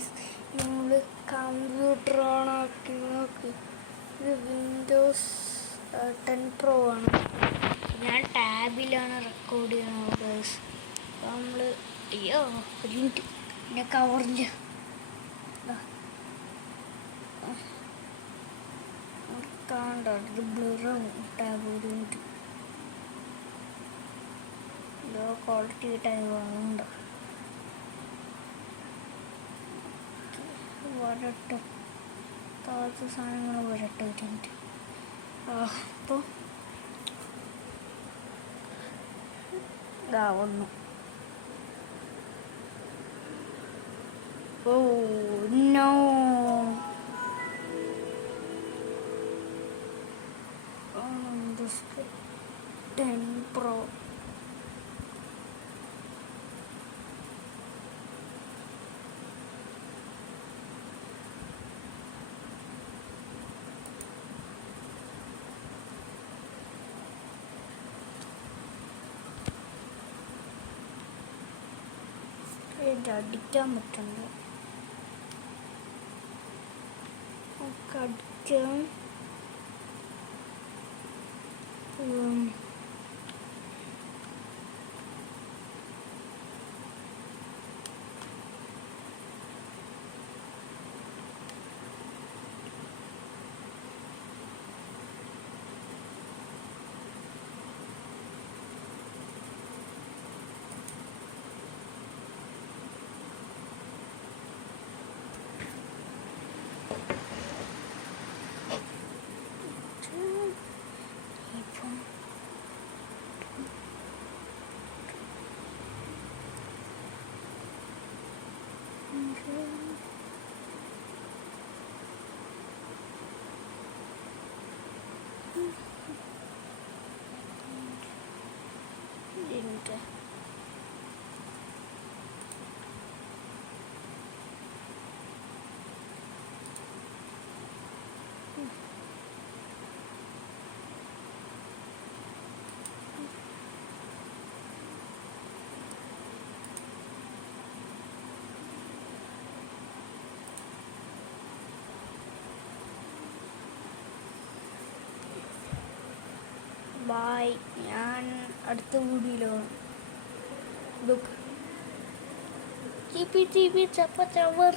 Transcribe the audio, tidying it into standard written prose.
Guys. നമ്മൾ computer ഓണാക്കി നോക്കി. ഇത് വിൻഡോസ് 10 Pro ആണ്. ഞാൻ ടാബിലാണ് റെക്കോർഡ് ചെയ്യുന്നത് ഗൈസ്. അപ്പോൾ നമ്മൾ അയ്യോ ഒരു മിനിറ്റ് പിന്നെ കവറില്ല. കാണണ്ടോ ഇത് ബ്ലറാവും ടാബ്. ഒരു മിനിറ്റ് ലോ ക്വാളിറ്റി ടൈം വാങ്ങുന്നുണ്ടോ വരട്ടെ. താഴത്തെ സാധനങ്ങൾ വരട്ടെ. ഒരു മിനിറ്റ്. അപ്പോൾ ഇതാ വന്നു. Oh no, Windows 10 Pro. ഇത് അടിക്കാൻ പറ്റുന്നുണ്ട്. നമുക്ക് അടിക്കാം. ബായ്. ഞാൻ അടുത്ത വീഡിയോയിലാണ്. ചപ്പ ചവർ